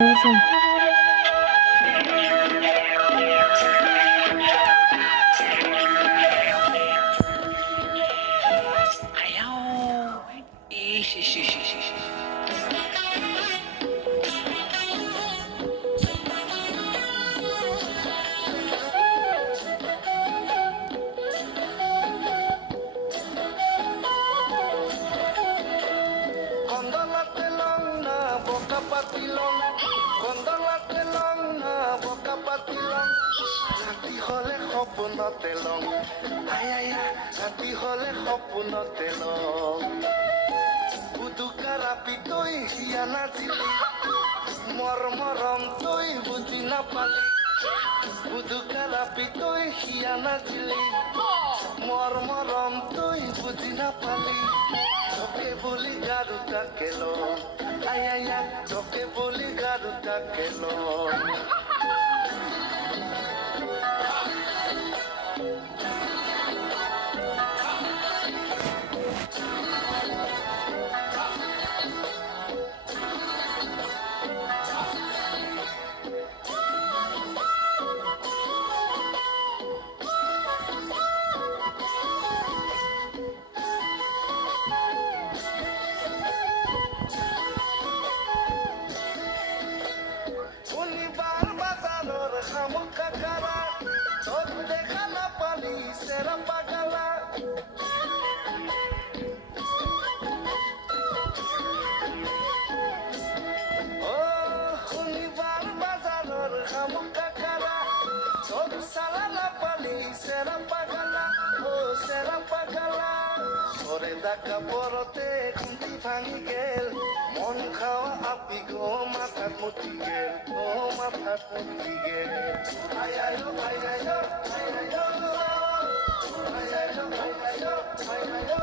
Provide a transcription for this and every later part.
Awesome. Ayaw. Ish, ish, ish, ish, ish. Gondolate long na boca patilong, gondolate long na boca patilong. রাতি হলে সপোনতে long, I I I, রাতি হলে সপোনতে long. উদুকা ৰাপি তই হিয়া নাচিলি, মৰম তই বুজি নাপালি। উদুকা ৰাপি তই হিয়া নাচিলি, মৰম তই বুজি নাপালি। তোকে বলি গাৰুটা কেল, আই আই আই, তোকে বলি গাৰুটা কেল। শনিবার বাজারের শামুকা কারা, তোর দেখা না পালি সেরা পাগালা। ও শনিবার বাজারের শামুকা কারা, তোর সালা না পালি সেরা পাগালা, ও সেরা পাগালা। সরে দেখা পরতে খুঁটি ভাঙি গেল, মন খাওয়া আপি গো মাথাত মুটি গেল, ও মাথাত মুটি গেল। আই আই লো, আই আই লো, আই আই লো, আই আই লো, আই আই লো, আই আই লো।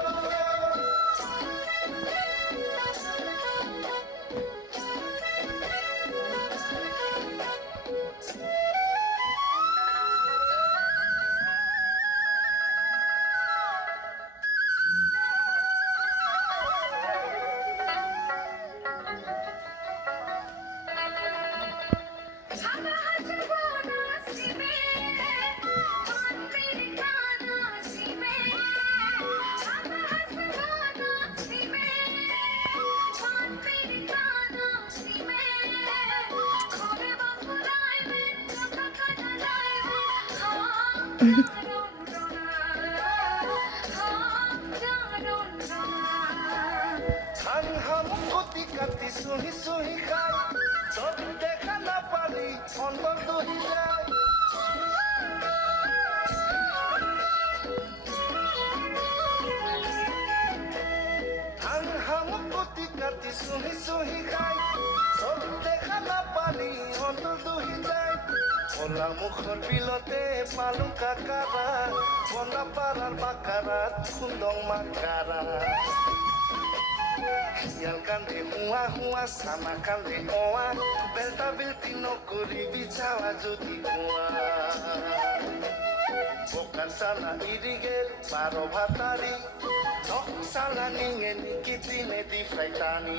হান হাম কতি কাতি সুহি সুহি খাই, তোর দেখা না পারি অন্তর দহি যায়। হান হাম কতি কাতি সুহি সুহি খাই, তোর দেখা না পারি অন্তর দহি যায়। ওলা মুখর বিলতে পালু কাকারা, বনা পাড়ার বাকারা খুন্দং মাকারা। Yang kande hua hua sama kande oa, belta belti no kuri bicawa jodi hua. Bukan salah irigel paro bhatari, no salah ningen kitine di fraitani.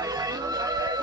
Ay ay ay ay.